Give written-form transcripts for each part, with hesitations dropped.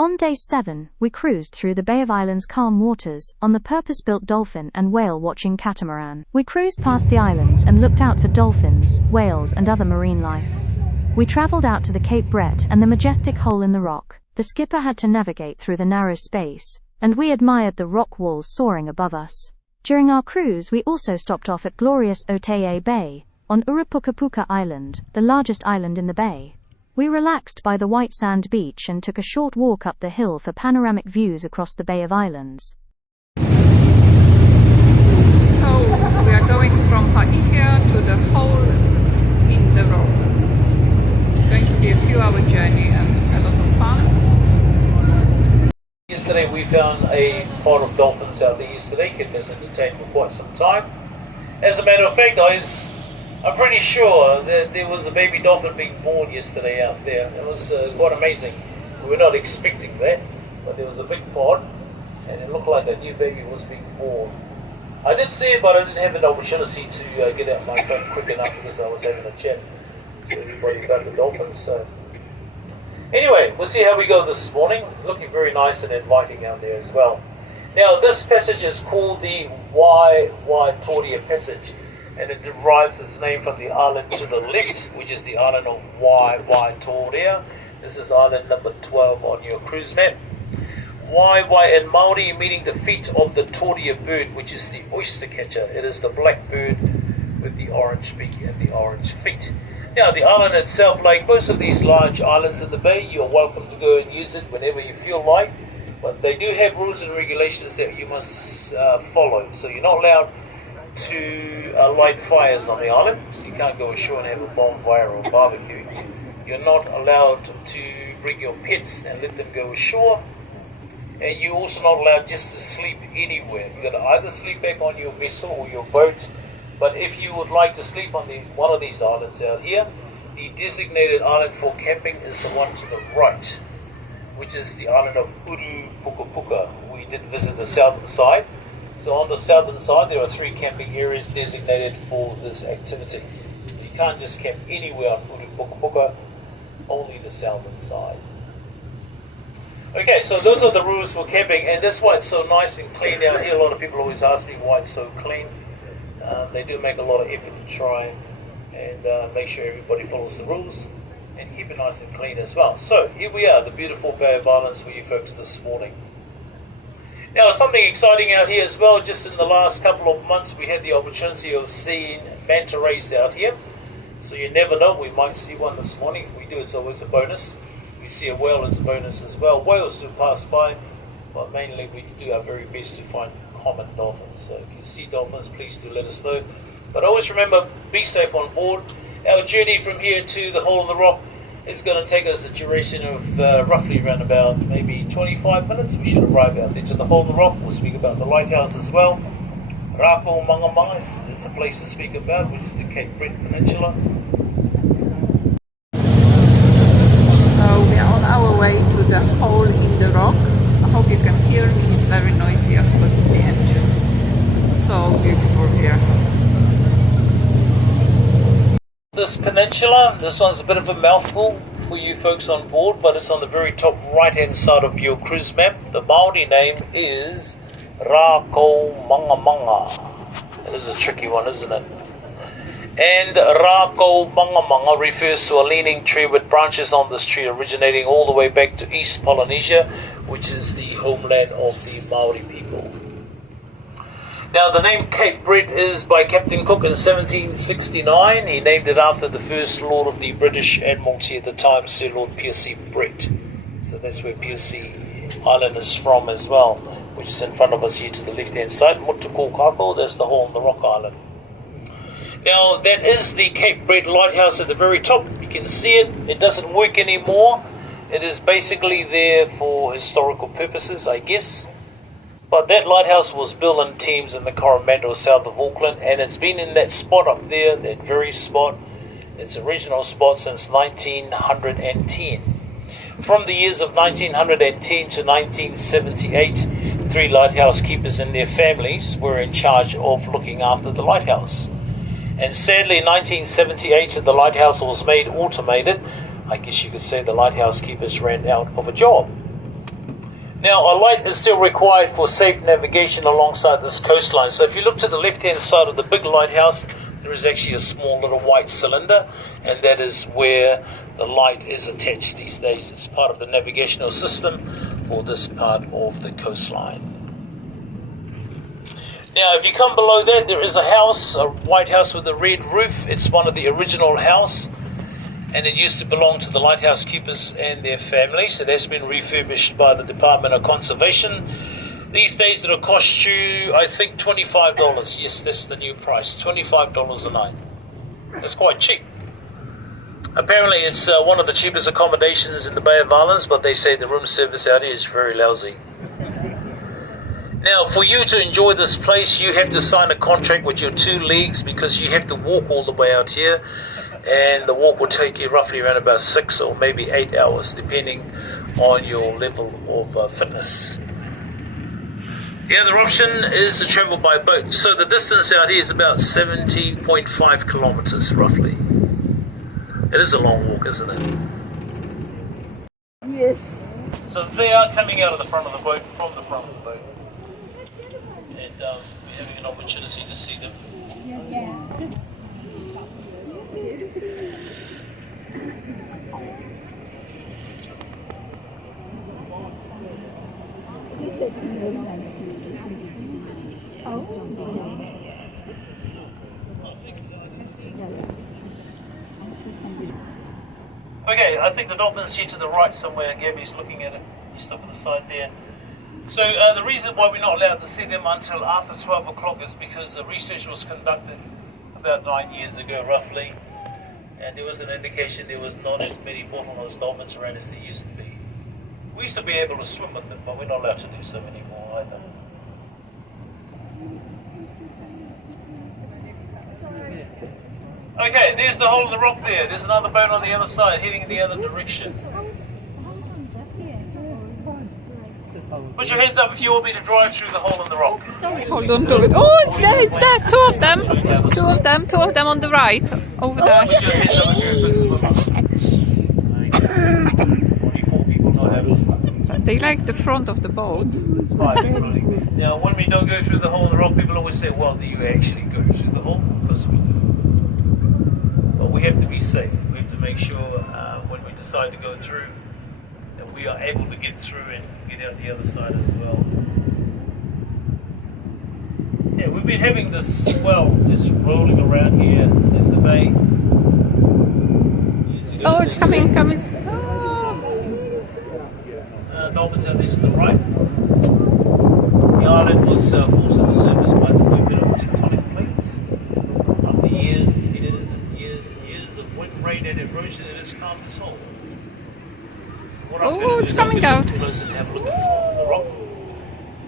On day 7, we cruised through the Bay of Islands' calm waters on the purpose-built dolphin and whale-watching catamaran. We cruised past the islands and looked out for dolphins, whales and other marine life. We traveled out to the Cape Brett and the majestic hole in the rock. The skipper had to navigate through the narrow space, and we admired the rock walls soaring above us. During our cruise we also stopped off at glorious Otehei Bay, on Urupukapuka Island, the largest island in the bay. We relaxed by the white sand beach and took a short walk up the hill for panoramic views across the Bay of Islands. So we are going from Otehei to the hole in the rock. It's going to be a few-hour journey and a lot of fun. Yesterday we found a pod of dolphins out there yesterday, kept us entertained for quite some time. As a matter of fact, I'm pretty sure that there was a baby dolphin being born yesterday out there. It was quite amazing. We were not expecting that, but there was a big pod and it looked like a new baby was being born. I did see it, but I didn't have an opportunity to get out my phone quick enough because I was having a chat to everybody about the dolphins. So anyway, we'll see how we go this morning. Looking very nice and inviting out there as well. Now this passage is called the Waitoria Passage, and it derives its name from the island to the left, which is the island of Waitoria. This is island number 12 on your cruise map. Wai in Māori meaning the feet of the toria bird, which is the oyster catcher. It is the black bird with the orange beak and the orange feet. Now the island itself, like most of these large islands in the bay, you're welcome to go and use it whenever you feel like, but they do have rules and regulations that you must follow. So you're not allowed to light fires on the island, so you can't go ashore and have a bonfire or a barbecue. You're not allowed to bring your pets and let them go ashore, and you're also not allowed just to sleep anywhere. You've got to either sleep back on your vessel or your boat, but if you would like to sleep on one of these islands out here, the designated island for camping is the one to the right, which is the island of Urupukapuka. We did visit the southern side. So on the southern side there are 3 camping areas designated for this activity. You can't just camp anywhere on Urupukapuka, only the southern side. Okay, so those are the rules for camping, and that's why it's so nice and clean out here. A lot of people always ask me why it's so clean. They do make a lot of effort to try and make sure everybody follows the rules and keep it nice and clean as well. So here we are, the beautiful Bay of Islands for you folks this morning. Now, something exciting out here as well. Just in the last couple of months we had the opportunity of seeing manta rays out here, so you never know, we might see one this morning. If we do, it's always a bonus. We see a whale as a bonus as well. Whales do pass by, but mainly we do our very best to find common dolphins. So if you see dolphins, please do let us know. But always remember, be safe on board. Our journey from here to the hole in the rock is going to take us a duration of roughly around about maybe 25 minutes. We should arrive out there to the hole in the rock. We'll speak about the lighthouse as well. Rako Mangamanga is a place to speak about, which is the Cape Brett Peninsula. So we are on our way to the hole in the rock. I hope you can hear me. It's very noisy as well as the engine. So beautiful here. This peninsula, this one's a bit of a mouthful for you folks on board, but it's on the very top right hand side of your cruise map. The Māori name is Rako Mangamanga. It is a tricky one, isn't it? And Rako Mangamanga refers to a leaning tree with branches on this tree originating all the way back to East Polynesia, which is the homeland of the Māori people. Now the name Cape Brett is by Captain Cook in 1769. He named it after the first Lord of the British Admiralty at the time, Sir Lord Piercy Brett. So that's where Piercy Island is from as well, which is in front of us here to the left hand side. Mutukokako, that's the hole in the rock island. Now that is the Cape Brett lighthouse at the very top. You can see it. It doesn't work anymore. It is basically there for historical purposes, I guess. But that lighthouse was built in Thames in the Coromandel south of Auckland, and it's been in that spot up there, that very spot, its original spot, since 1910. From the years of 1910 to 1978, 3 lighthouse keepers and their families were in charge of looking after the lighthouse. And sadly, in 1978, the lighthouse was made automated. I guess you could say the lighthouse keepers ran out of a job. Now, a light is still required for safe navigation alongside this coastline. So if you look to the left-hand side of the big lighthouse, there is actually a small little white cylinder, and that is where the light is attached these days. It's part of the navigational system for this part of the coastline. Now, if you come below that, there is a house, a white house with a red roof. It's one of the original house, and it used to belong to the lighthouse keepers and their families. It has been refurbished by the Department of Conservation. These days it'll cost you, I think, $25. Yes, that's the new price, $25 a night. That's quite cheap. Apparently it's one of the cheapest accommodations in the Bay of Islands, but they say the room service out here is very lousy. Now, for you to enjoy this place, you have to sign a contract with your 2 legs, because you have to walk all the way out here, and the walk will take you roughly around about 6 or maybe 8 hours, depending on your level of fitness. The other option is to travel by boat. So the distance out here is about 17.5 kilometers, roughly. It is a long walk, isn't it? Yes. So they are coming out of the front of the boat, from the front of the boat. And we're having an opportunity to see them. Okay, I think the dolphin's here to the right somewhere. Gabby's looking at it. Just up on the side there. So the reason why we're not allowed to see them until after 12 o'clock is because the research was conducted about 9 years ago, roughly, and there was an indication there was not as many bottlenose dolphins around as there used to be. We used to be able to swim with them, but we're not allowed to do so anymore either. Okay, there's the hole in the rock there. There's another boat on the other side, heading in the other direction. Put your hands up if you want me to drive through the hole in the rock. Hold on to it. Oh, it's there. 2 of them. 2 of them on the right, over there. Put your hands up if you're 24 people not having. They like the front of the boat. Now, when we don't go through the hole in the rock, people always say, well, do you actually go through the hole? Because we do. But we have to be safe. We have to make sure when we decide to go through that we are able to get through and get out the other side as well. Yeah, we've been having this swell just rolling around here in the bay. Oh, it's coming. Oh. Dolphins out there to the right. The island was forced to the surface by the movement of tectonic plates. After years and years of wind, rain and erosion, it has calmed this hole. Oh, it's coming out. Close and have a look at the rock.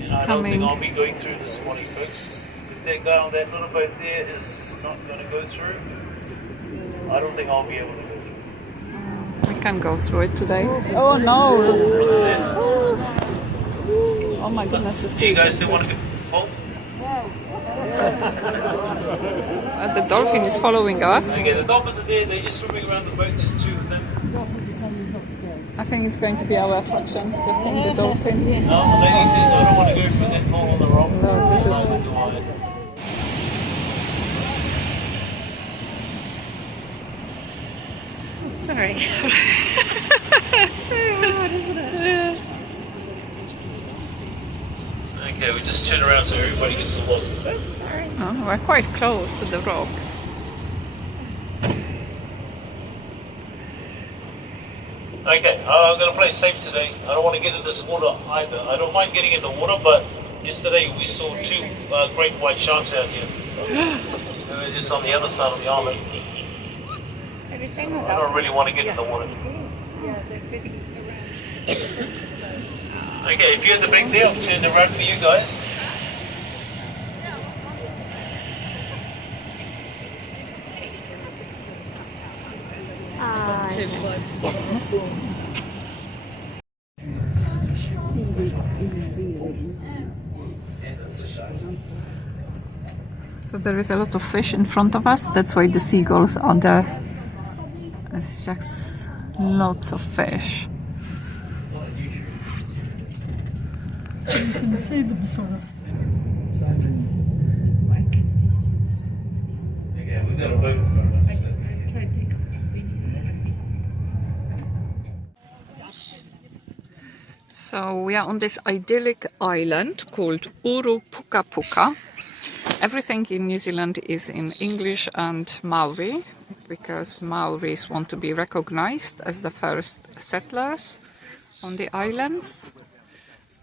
And I don't think I'll be going through this morning, folks. If that guy on that little boat there is not going to go through, I don't think I'll be able to go through. We can't go through it today. Oh no! Oh my goodness, the sea. You guys still want to go home? The dolphin is following us. Okay, the dolphins are there. They're just swimming around the boat. There's 2 of them. I think it's going to be our attraction, just seeing the dolphin. No, the lady says I don't want to go through that hole on the rock. No, this is... Sorry. Okay, we just turn around so everybody gets to look. Oh, we're quite close to the rocks. Okay, I'm going to play safe today. I don't want to get in this water either. I don't mind getting in the water, but yesterday we saw 2 great white sharks out here. They're just on the other side of the island. I don't really want to get in the water. Okay, if you're in the back there, I'll turn around for you guys. So there is a lot of fish in front of us, that's why the seagulls are there. It's just lots of fish. You can see them sort of. Yeah, we've got a boat in front of us. So we are on this idyllic island called Urupukapuka. Everything in New Zealand is in English and Maori, because Maoris want to be recognized as the first settlers on the islands.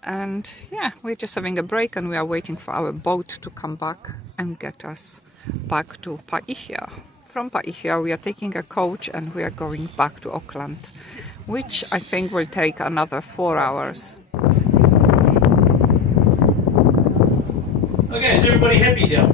And yeah, we're just having a break and we are waiting for our boat to come back and get us back to Paihia. From Paihia we are taking a coach and we are going back to Auckland, which I think will take another 4 hours. Okay, is everybody happy now?